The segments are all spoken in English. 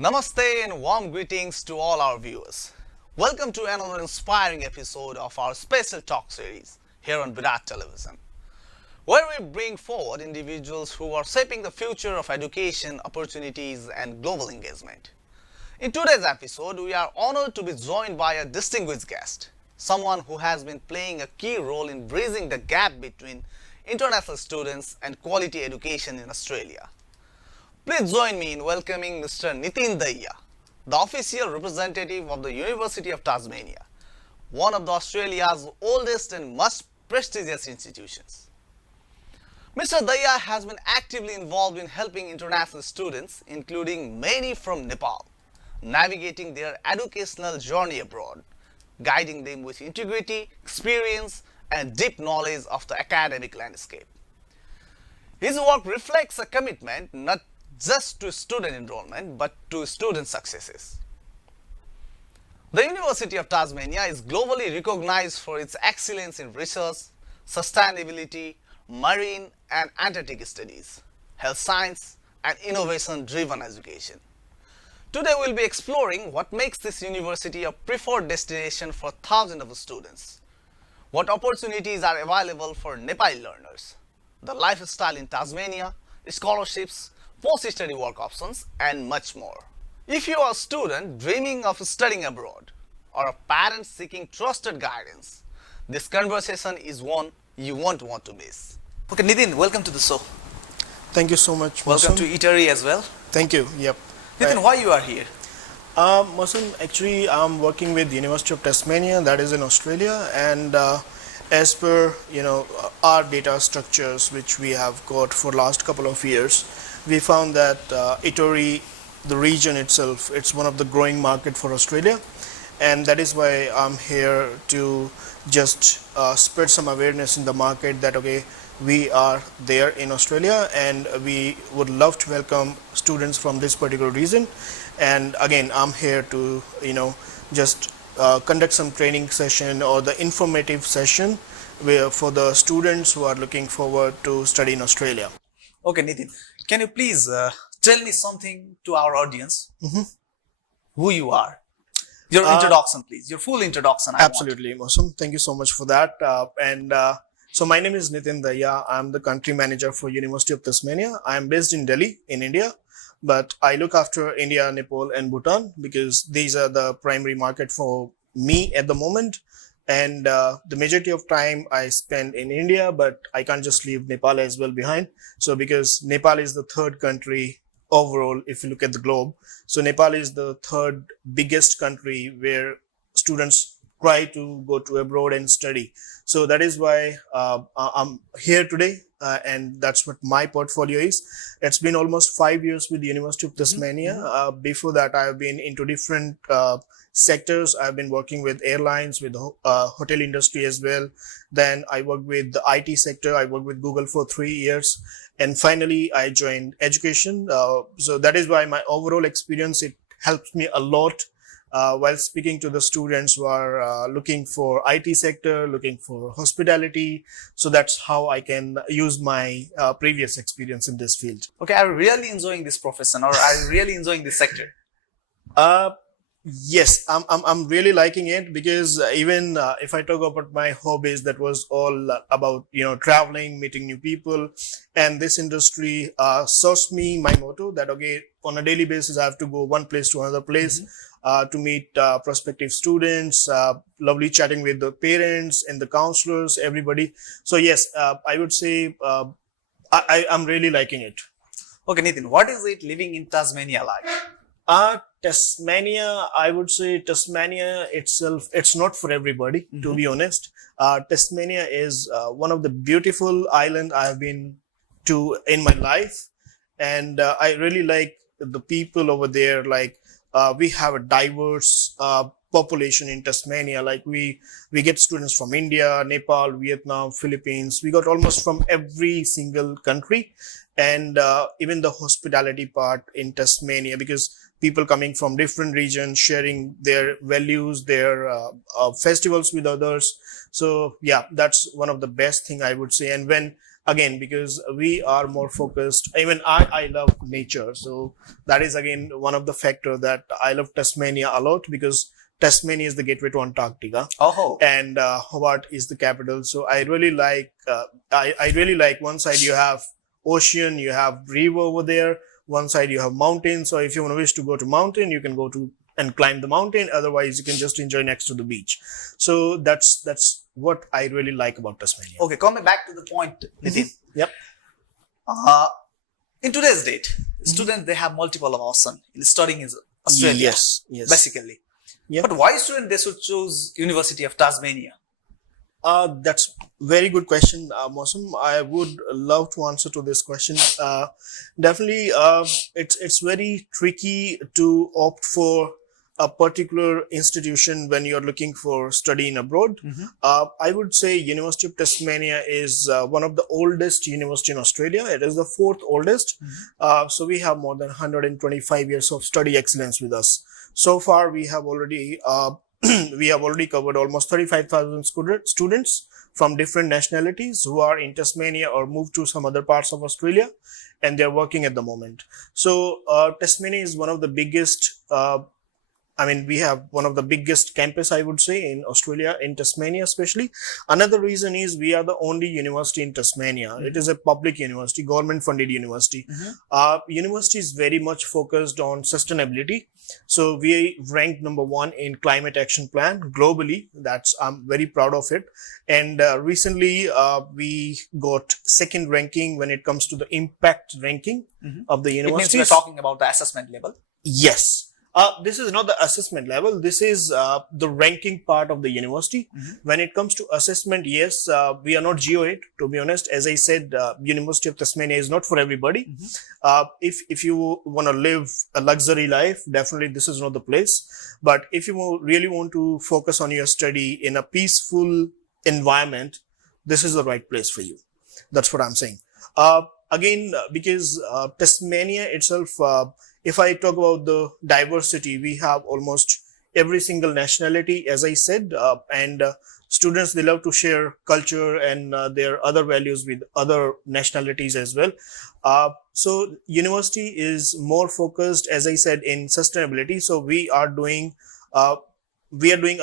Namaste and warm greetings to all our viewers. Welcome to another inspiring episode of our special talk series here on Virat Television, where we bring forward individuals who are shaping the future of education, opportunities, and global engagement. In today's episode, we are honored to be joined by a distinguished guest, someone who has been playing a key role in bridging the gap between international students and quality education in Australia. Please join me in welcoming Mr. Nitin Dahiya, the official representative of the University of Tasmania, one of Australia's oldest and most prestigious institutions. Mr. Dahiya has been actively involved in helping international students, including many from Nepal, navigating their educational journey abroad, guiding them with integrity, experience, and deep knowledge of the academic landscape. His work reflects a commitment not just to student enrollment but to student successes. The University of Tasmania is globally recognized for its excellence in research, sustainability, marine and Antarctic studies, health science, and innovation-driven education. Today we will be exploring what makes this university a preferred destination for thousands of students, what opportunities are available for Nepali learners, the lifestyle in Tasmania, scholarships, post-study work options, and much more. If you are a student dreaming of studying abroad or a parent seeking trusted guidance, this conversation is one you won't want to miss. Okay, Nitin, welcome to the show. Thank you so much, Welcome Mausam. to Eatery as well. Thank you. Yep. Nitin, why you are here? Mausam, actually, I'm working with the University of Tasmania, that is in Australia, and as per our data structures which we have got for last couple of years, we found that Edu, the region itself, it's one of the growing market for Australia, and that is why I'm here to just spread some awareness in the market that okay, we are there in Australia and we would love to welcome students from this particular region. And again, I'm here to just conduct some training session or the informative session where for the students who are looking forward to study in Australia. Okay, Nitin, can you please tell me something to our audience? Who you are? Your introduction, please. Your full introduction. Absolutely, Mausam. Thank you so much for that. So my name is Nitin Dahiya. I'm the country manager for University of Tasmania. I am based in Delhi, in India, but I look after India, Nepal, and Bhutan because these are the primary market for me at the moment. And the majority of time I spend in India, but I can't just leave Nepal as well behind. So because Nepal is the third country overall, if you look at the globe, so Nepal is the third biggest country where students try to go to abroad and study. So that is why I'm here today, and that's what my portfolio is. It's been almost 5 years with the University of Tasmania. Before that, I've been into different sectors. I've been working with airlines, with hotel industry as well. Then I worked with the IT sector. I worked with Google for 3 years. And finally, I joined education. So that is why my overall experience, it helps me a lot while speaking to the students who are looking for IT sector, looking for hospitality. So that's how I can use my previous experience in this field. Okay, I'm really enjoying this profession, or I'm really enjoying this sector. Yes, I'm really liking it because even if I talk about my hobbies, that was all about traveling, meeting new people, and this industry serves me my motto that okay, on a daily basis I have to go one place to another place to meet prospective students, lovely chatting with the parents and the counselors, everybody. So yes, I would say I'm really liking it. Okay, Nitin, what is it living in Tasmania like? Tasmania, I would say Tasmania itself, it's not for everybody, to be honest. Tasmania is one of the beautiful islands I have been to in my life. And I really like the people over there. Like we have a diverse population in Tasmania. Like we get students from India, Nepal, Vietnam, Philippines. We got almost from every single country. And even the hospitality part in Tasmania, because people coming from different regions, sharing their values, their festivals with others. So yeah, that's one of the best thing I would say. And when again, because we are more focused. Even I love nature. So that is again one of the factor that I love Tasmania a lot, because Tasmania is the gateway to Antarctica. Oh, And Hobart is the capital. So I really like, I really like, one side you have ocean, you have river over there. One side you have mountain. So if you want to wish to go to mountain, you can go to and climb the mountain. Otherwise, you can just enjoy next to the beach. So that's what I really like about Tasmania. okay. Coming back to the point, Nitin. Yep. Uh, in today's date, students they have multiple options in studying in Australia. Yes. Basically. Yep. But why students they should choose University of Tasmania? That's very good question, Mausam. I would love to answer to this question. Definitely, it's very tricky to opt for a particular institution when you're looking for studying abroad. I would say University of Tasmania is one of the oldest university in Australia. It is the fourth oldest. So we have more than 125 years of study excellence with us. So far, we have already covered almost 35,000 students from different nationalities who are in Tasmania or moved to some other parts of Australia, and they're working at the moment. So Tasmania is one of the biggest, we have one of the biggest campus, I would say, in Australia, in Tasmania especially. Another reason is we are the only university in Tasmania. It is a public university, government funded university. University is very much focused on sustainability. So we ranked number 1 in climate action plan globally. I'm very proud of it. And recently we got second ranking when it comes to the impact ranking of the university. It means we're talking about the assessment level. Yes. This is not the assessment level. This is the ranking part of the university. When it comes to assessment, yes, we are not GO8, to be honest. As I said, University of Tasmania is not for everybody. If you want to live a luxury life, definitely this is not the place. But if you really want to focus on your study in a peaceful environment, this is the right place for you. That's what I'm saying. Again, because Tasmania itself, if I talk about the diversity, we have almost every single nationality, as I said, and students, they love to share culture and their other values with other nationalities as well. So university is more focused, as I said, in sustainability. So we are doing a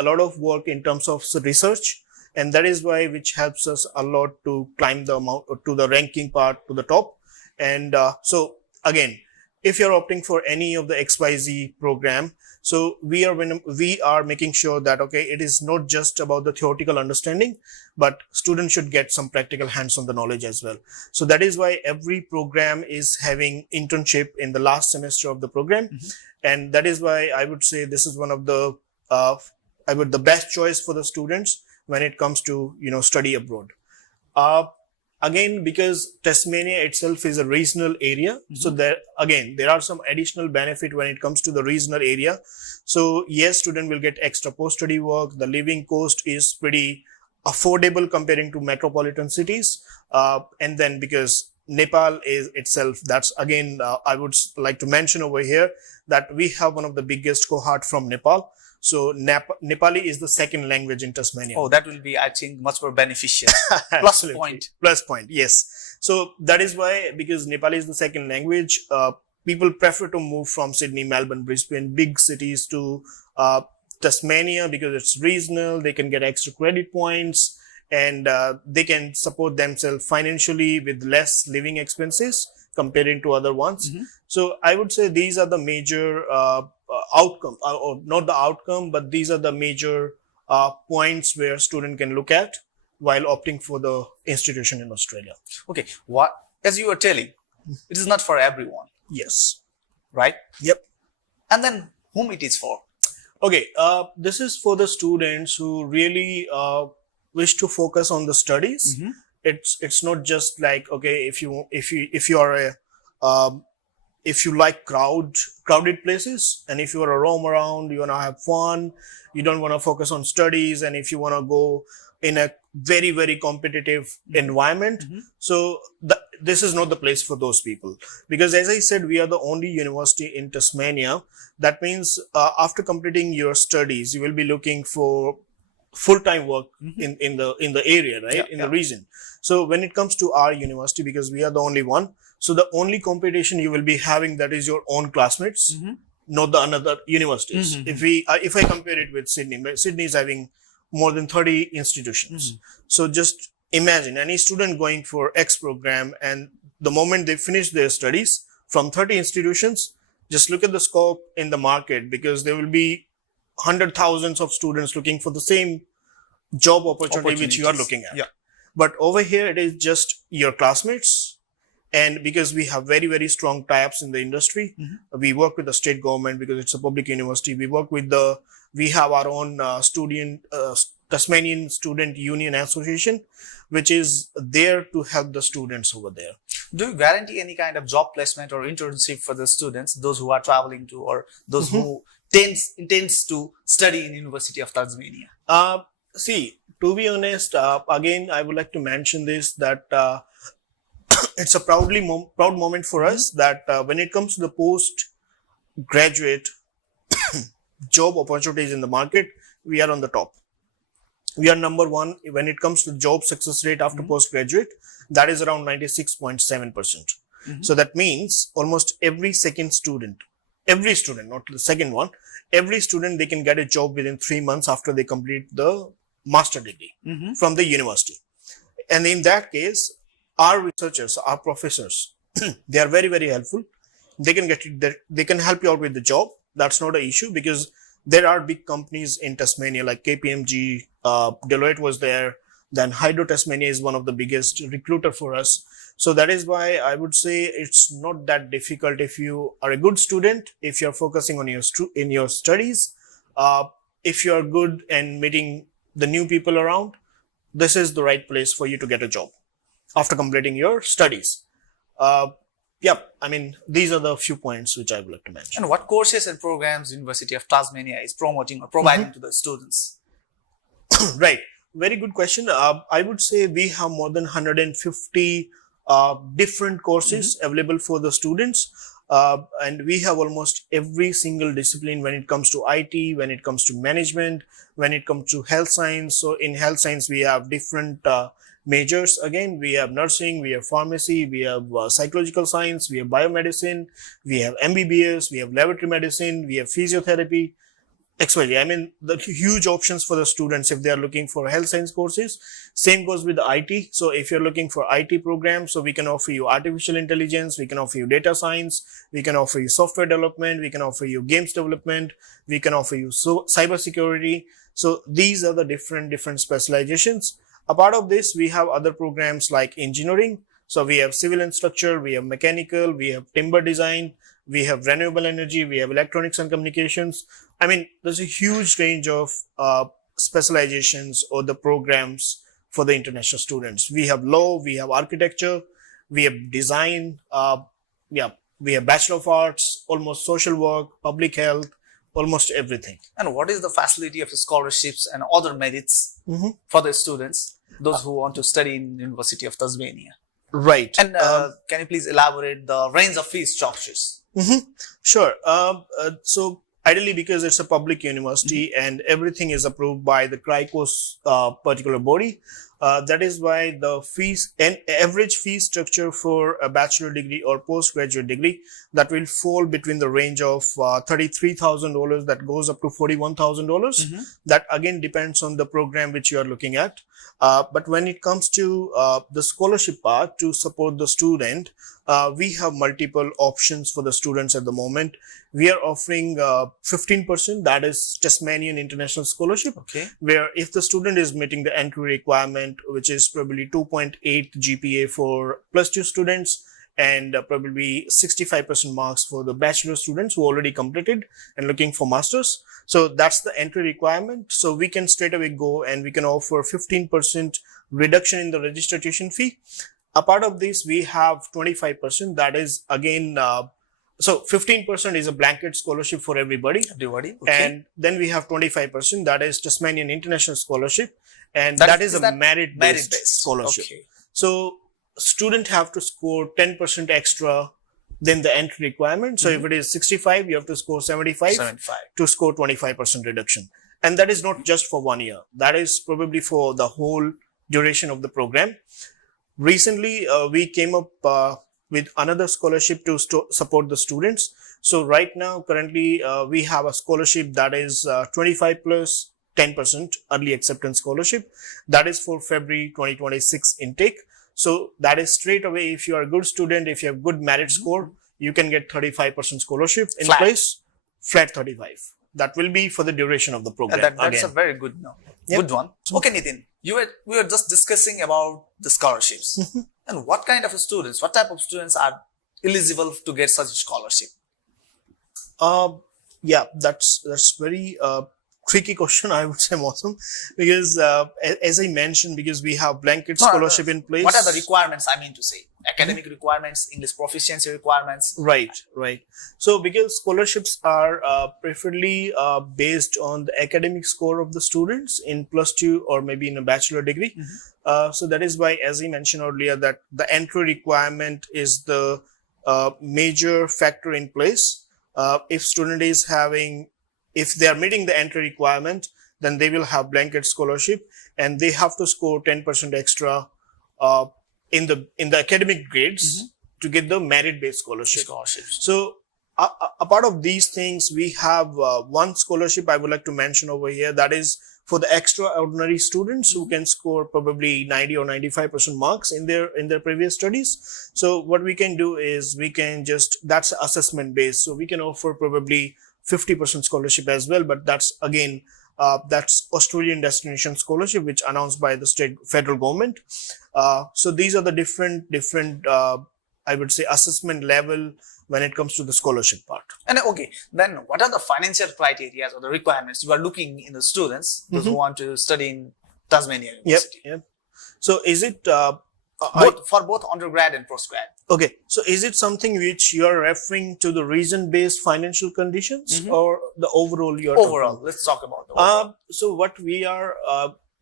lot of work in terms of research. And that is why, which helps us a lot to climb the to the ranking part to the top. And so again, if you're opting for any of the XYZ program, so we are making sure that, okay, it is not just about the theoretical understanding, but students should get some practical hands-on the knowledge as well. So that is why every program is having internship in the last semester of the program. And that is why I would say this is one of the, the best choice for the students when it comes to, study abroad. Again, because Tasmania itself is a regional area. So there are some additional benefit when it comes to the regional area. So yes, student will get extra post-study work. The living cost is pretty affordable comparing to metropolitan cities. And then because Nepal is itself, that's again, I would like to mention over here that we have one of the biggest cohort from Nepal. So Nepali is the second language in Tasmania. Oh, that will be, I think, much more beneficial. Plus point. Plus point, yes. So that is why, because Nepali is the second language, people prefer to move from Sydney, Melbourne, Brisbane, big cities to Tasmania because it's regional. They can get extra credit points and they can support themselves financially with less living expenses comparing to other ones. So I would say these are the major outcome, or not the outcome, but these are the major points where student can look at while opting for the institution in Australia. Okay, what, as you were telling, it is not for everyone. Yes. Right? Yep. And then whom it is for? Okay, this is for the students who really wish to focus on the studies. It's not just like, okay, if you like crowded places, and if you want to roam around, you want to have fun, you don't want to focus on studies, and if you want to go in a very, very competitive environment. So this is not the place for those people, because as I said, we are the only university in Tasmania. That means after completing your studies, you will be looking for full-time work in the area, right? In the region. So when it comes to our university, because we are the only one, so the only competition you will be having, that is your own classmates, not the another universities. If I compare it with Sydney, Sydney is having more than 30 institutions. So just imagine any student going for X program, and the moment they finish their studies from 30 institutions, just look at the scope in the market, because there will be hundred thousands of students looking for the same job opportunity which you are looking at. But over here, it is just your classmates. And because we have very, very strong tie-ups in the industry, we work with the state government because it's a public university. We have our own Tasmanian Student Union Association, which is there to help the students over there. Do you guarantee any kind of job placement or internship for the students, those who are traveling to, or those who intends to study in University of Tasmania? See, to be honest, again, I would like to mention this, that it's a proud moment for us that when it comes to the postgraduate job opportunities in the market, we are on the top. We are number one when it comes to job success rate after postgraduate. That is around 96.7%. So that means almost every student, not the second one, every student, they can get a job within 3 months after they complete the master degree from the university. And in that case, our researchers, our professors, they are very, very helpful. They can help you out with the job. That's not an issue, because there are big companies in Tasmania like KPMG, Deloitte was there. Then Hydro Tasmania is one of the biggest recruiter for us. So that is why I would say it's not that difficult if you are a good student, if you're focusing on your studies, if you're good and meeting the new people around, this is the right place for you to get a job after completing your studies. I mean, these are the few points which I would like to mention. And what courses and programs University of Tasmania is promoting or providing to the students? Right. Very good question. I would say we have more than 150 different courses available for the students. And we have almost every single discipline when it comes to IT, when it comes to management, when it comes to health science. So in health science, we have different majors. Again, we have nursing, we have pharmacy, we have psychological science, we have biomedicine, we have MBBS, we have laboratory medicine, we have physiotherapy, XYZ. I mean, the huge options for the students if they are looking for health science courses. Same goes with the IT. So if you're looking for IT programs, so we can offer you artificial intelligence, we can offer you data science, we can offer you software development, we can offer you games development, we can offer you cyber security. So these are the different specializations. A part of this, we have other programs like engineering. So we have civil and structure, we have mechanical, we have timber design, we have renewable energy, we have electronics and communications. I mean, there's a huge range of specializations or the programs for the international students. We have law, we have architecture, we have design, we have Bachelor of Arts, almost social work, public health, almost everything. And what is the facility of scholarships and other merits for the students, those who want to study in University of Tasmania? Right. And can you please elaborate the range of fees charges? Sure. So ideally, because it's a public university and everything is approved by the CRICO's particular body, that is why the fees and average fee structure for a bachelor degree or postgraduate degree, that will fall between the range of $33,000 that goes up to $41,000. That again depends on the program which you are looking at. But when it comes to the scholarship part to support the student, we have multiple options for the students at the moment. We are offering 15%, that is Tasmanian International Scholarship, where if the student is meeting the entry requirement, which is probably 2.8 GPA for +2 students, and probably 65% marks for the bachelor students who already completed and looking for masters. So that's the entry requirement. So we can straight away go and we can offer 15% reduction in the registration fee. A part of this, we have 25%. That is again, so 15% is a blanket scholarship for everybody. And then we have 25%. That is Tasmanian International Scholarship. And that is a merit-based scholarship. So student have to score 10% extra than the entry requirement. So if it is 65, you have to score 75 to score 25% reduction. And that is not just for 1 year. That is probably for the whole duration of the program. Recently, we came up with another scholarship to support the students. So right now, currently, we have a scholarship that is 25 plus 10% early acceptance scholarship. That is for February 2026 intake. So that is straight away, if you are a good student, if you have good merit score, you can get 35% scholarship in place, flat 35. That will be for the duration of the program. That's a very good good one. Okay, Nitin, we were just discussing about the scholarships. And what kind of students, what type of students are eligible to get such a scholarship? Yeah, that's very tricky question, I would say, Mausam, because as I mentioned, because we have blanket scholarship in place. What are the requirements? I mean to say, academic requirements, English proficiency requirements. Right. So because scholarships are preferably based on the academic score of the students in +2 or maybe in a bachelor degree. So that is why, as I mentioned earlier, that the entry requirement is the major factor in place. If student is having, if they are meeting the entry requirement, then they will have blanket scholarship, and they have to score 10% extra in the academic grades to get the merit-based scholarships. So a part of these things, we have one scholarship I would like to mention over here, that is for the extraordinary students who can score probably 90 or 95% marks in their previous studies. So what we can do is we can just, that's assessment based. So we can offer probably 50% scholarship as well, but that's again, that's Australian destination scholarship, which announced by the federal government. So these are the different, I would say, assessment level when it comes to the scholarship part. And okay, then what are the financial criteria or the requirements you are looking in the students those who want to study in Tasmania University? Yep. So is it for both undergrad and postgrad? Okay, so is it something which you are referring to the region-based financial conditions or the overall? Overall, let's talk about the overall. So what we are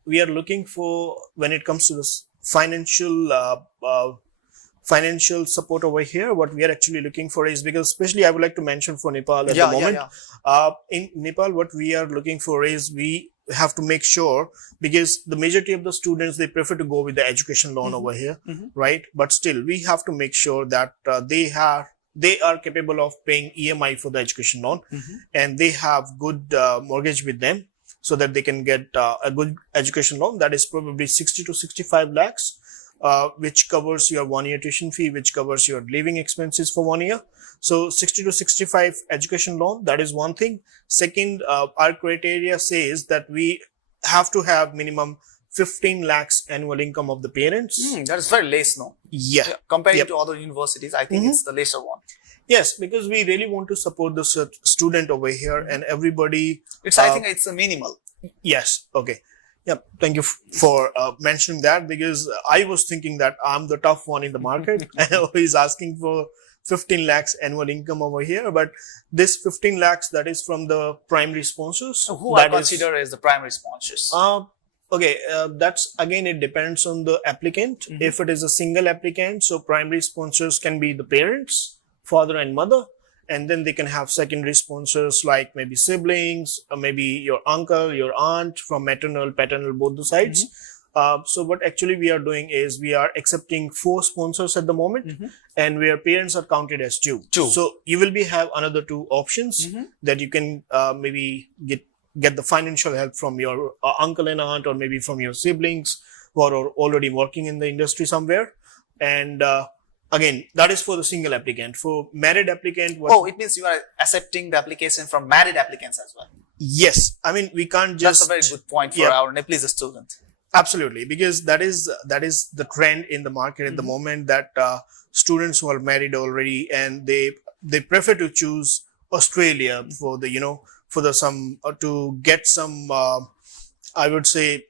looking for when it comes to this financial support over here, what we are actually looking for is, because especially I would like to mention for Nepal at the moment. In Nepal, what we are looking for is we have to make sure, because the majority of the students, they prefer to go with the education loan over here, right? But still, we have to make sure that they are capable of paying EMI for the education loan, and they have good mortgage with them, so that they can get a good education loan that is probably 60 to 65 lakhs. Which covers your 1 year tuition fee, which covers your living expenses for 1 year. So 60 to 65 education loan, that is one thing. Second, our criteria says that we have to have minimum 15 lakhs annual income of the parents. That is very less, no? Yeah. Compared to other universities, I think it's the lesser one. Yes, because we really want to support the student over here, and everybody. I think it's a minimal. Yes. Okay. Yeah, thank you for mentioning that, because I was thinking that I'm the tough one in the market and always asking for 15 lakhs annual income over here. But this 15 lakhs, that is from the primary sponsors. So who are considered as the primary sponsors? Okay, that's again, it depends on the applicant. If it is a single applicant, so primary sponsors can be the parents, father and mother. And then they can have secondary sponsors like maybe siblings, or maybe your uncle, your aunt, from maternal, paternal, both the sides. So what actually we are doing is we are accepting 4 sponsors at the moment, and where parents are counted as 2. So you will have another 2 options that you can maybe get the financial help from your uncle and aunt, or maybe from your siblings who are already working in the industry somewhere. And again, that is for the single applicant. For married applicant, it means you are accepting the application from married applicants as well. Yes, I mean, we can't just. That's a very good point for our Nepalese student. Absolutely, because that is the trend in the market at the moment, that students who are married already, and they prefer to choose Australia for the to get some I would say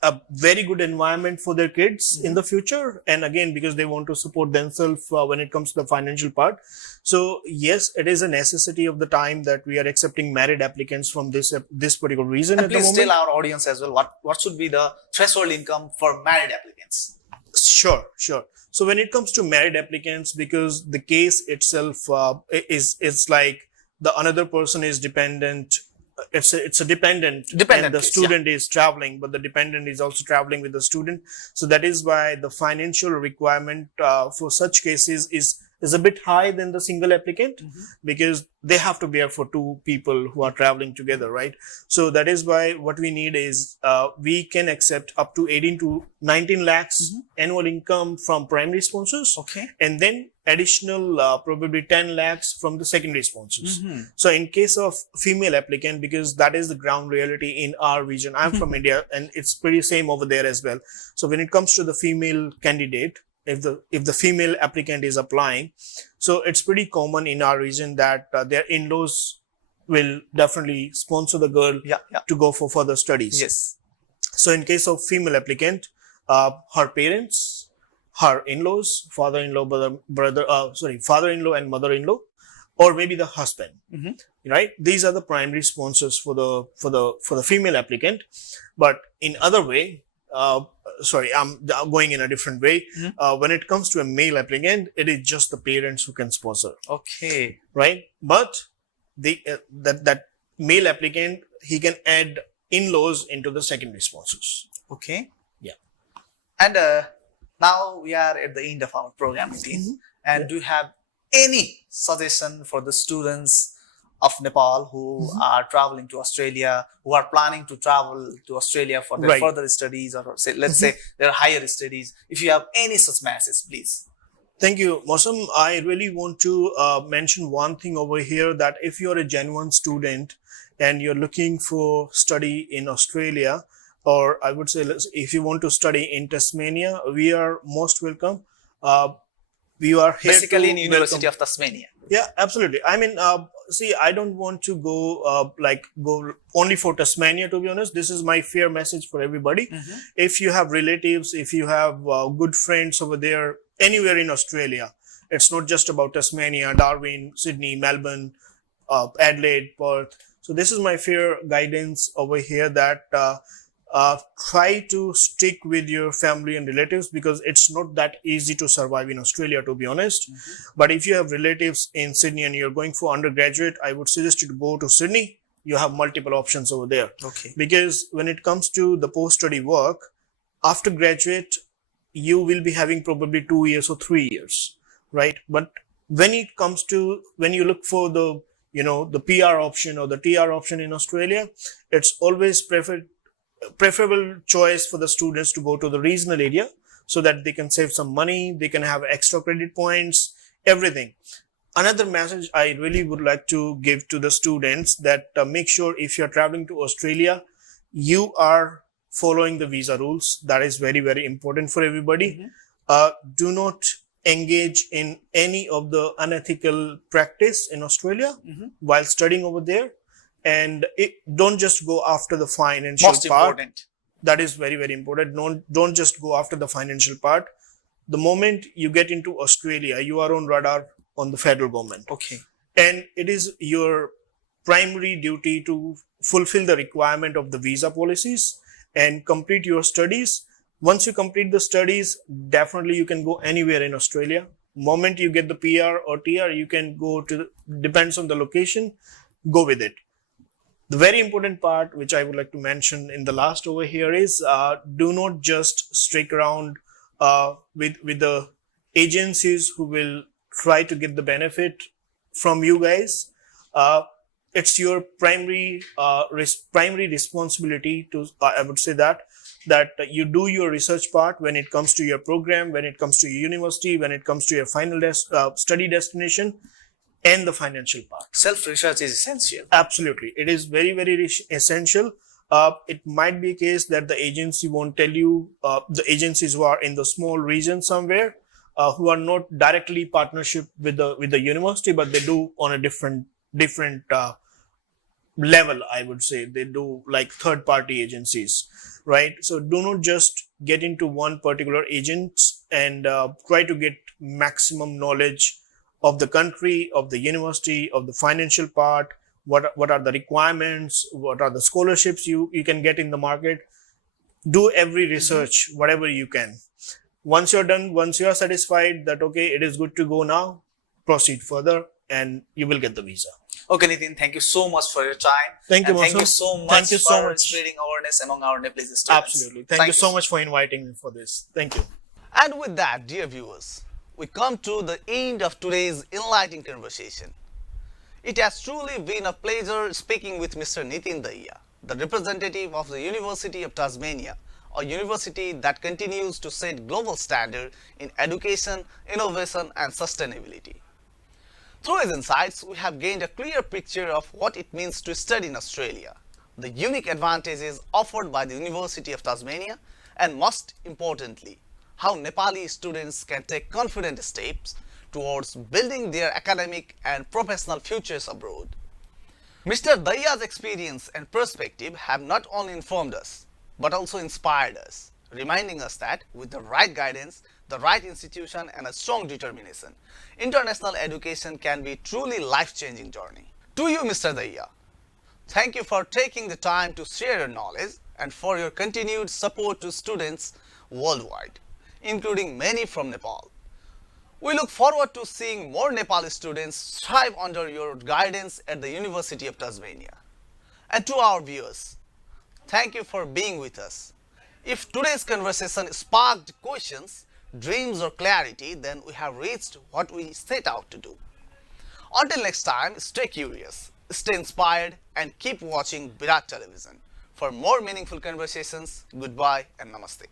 a very good environment for their kids in the future, and again, because they want to support themselves when it comes to the financial part. So yes, it is a necessity of the time that we are accepting married applicants from this particular reason. And please tell our audience as well what should be the threshold income for married applicants. Sure. So when it comes to married applicants, because the case itself is like the another person is dependent it's a dependent, and the case, student is traveling, but the dependent is also traveling with the student. So that is why the financial requirement for such cases is a bit high than the single applicant, because they have to bear for two people who are traveling together, right? So that is why what we need is we can accept up to 18 to 19 lakhs annual income from primary sponsors, Okay. and then additional probably 10 lakhs from the secondary sponsors. So in case of female applicant, because that is the ground reality in our region, I'm from India, and it's pretty same over there as well. So when it comes to the female candidate, if the female applicant is applying, so it's pretty common in our region that their in-laws will definitely sponsor the girl to go for further studies. Yes. So in case of female applicant, her parents, her in-laws, father-in-law, father-in-law and mother-in-law, or maybe the husband, right? These are the primary sponsors for the female applicant. But in other way, I'm going in a different way. When it comes to a male applicant, it is just the parents who can sponsor. Okay. Right? But that male applicant, he can add in-laws into the secondary sponsors. Okay. Yeah. And now we are at the end of our program, Nitin. And do you have any suggestion for the students of Nepal who are traveling to Australia, who are planning to travel to Australia for their further studies, or say, let's say their higher studies? If you have any such message, please. Thank you, Mausam. I really want to mention one thing over here, that if you're a genuine student and you're looking for study in Australia, or I would say if you want to study in Tasmania, we are most welcome. We are here basically in University of Tasmania. Yeah, absolutely. I mean, see, I don't want to go go only for Tasmania, to be honest. This is my fair message for everybody. If you have relatives, if you have good friends over there, anywhere in Australia, it's not just about Tasmania, Darwin, Sydney, Melbourne, Adelaide, Perth. So this is my fair guidance over here, that try to stick with your family and relatives, because it's not that easy to survive in Australia, to be honest. But if you have relatives in Sydney and you're going for undergraduate, I would suggest you to go to Sydney. You have multiple options over there. Okay. Because when it comes to the post-study work, after graduate, you will be having probably 2 years or 3 years, right? But when it comes to, when you look for the, the PR option or the TR option in Australia, it's always preferable choice for the students to go to the regional area, so that they can save some money, they can have extra credit points, everything. Another message I really would like to give to the students, that make sure if you're traveling to Australia, you are following the visa rules. That is very, very important for everybody. Do not engage in any of the unethical practice in Australia while studying over there. And don't just go after the financial Most part. important. That is very, very important. Don't just go after the financial part. The moment you get into Australia, you are on radar on the federal government. Okay. And it is your primary duty to fulfill the requirement of the visa policies and complete your studies. Once you complete the studies, definitely you can go anywhere in Australia. Moment you get the PR or TR, you can go to, depends on the location, go with it. The very important part, which I would like to mention in the last over here, is do not just stick around with the agencies who will try to get the benefit from you guys. It's your primary responsibility to, I would say that you do your research part when it comes to your program, when it comes to your university, when it comes to your final study destination, and the financial part. Self-research is essential. Absolutely. It is very, very essential. It might be a case that the agency won't tell you, the agencies who are in the small region somewhere, who are not directly partnership with the university, but they do on a different level, I would say. They do like third-party agencies, right? So do not just get into one particular agent and try to get maximum knowledge of the country, of the university, of the financial part, what are the requirements, what are the scholarships you can get in the market. Do every research, whatever you can. Once you're done, once you are satisfied that, okay, it is good to go now, proceed further and you will get the visa. Okay, Nitin, thank you so much for your time. Thank you, And thank you Mausam. so much Thank you so for much. spreading awareness among our Nepalese students. Absolutely. Thank you so much for inviting me for this. Thank you. And with that, dear viewers, we come to the end of today's enlightening conversation. It has truly been a pleasure speaking with Mr. Nitin Dahiya, the representative of the University of Tasmania, a university that continues to set global standard in education, innovation and sustainability. Through his insights, we have gained a clear picture of what it means to study in Australia, the unique advantages offered by the University of Tasmania, and most importantly, how Nepali students can take confident steps towards building their academic and professional futures abroad. Mr. Dahiya's experience and perspective have not only informed us, but also inspired us, reminding us that with the right guidance, the right institution and a strong determination, international education can be a truly life-changing journey. To you, Mr. Dahiya, thank you for taking the time to share your knowledge and for your continued support to students worldwide, including many from Nepal. We look forward to seeing more Nepali students thrive under your guidance at the University of Tasmania. And to our viewers, thank you for being with us. If today's conversation sparked questions, dreams or clarity, then we have reached what we set out to do. Until next time, stay curious, stay inspired and keep watching Virat Television. For more meaningful conversations, goodbye and namaste.